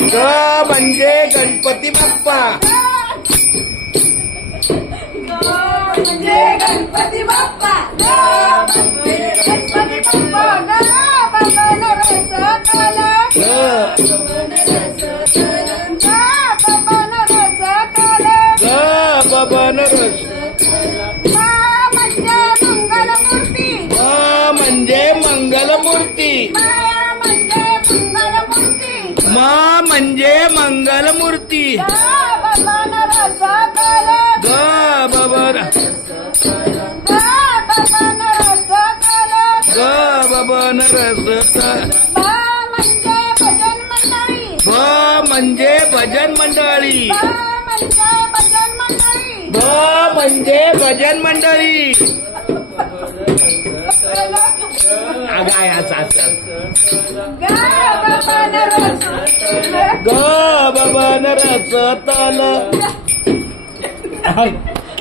ग म्हणजे गणपती बाप्पा. म्हणजे गणपती बाप्पा. गणपती बाप्पा. बबन रस काला. बबन रस काला. बबन रस. म्हणजे मंगलमूर्ती. म्हणजे मंगलमूर्ती. म्हणजे मंगलमूर्ती. बबन रस काला. बबन. बबन रस काला. बबन रस. म्हणजे भजन मंडळी. म्हणजे भजन मंडळी. म्हणजे भजन मंडळी. म्हणजे भजन मंडळी. गाय असं ग बबन रस तल.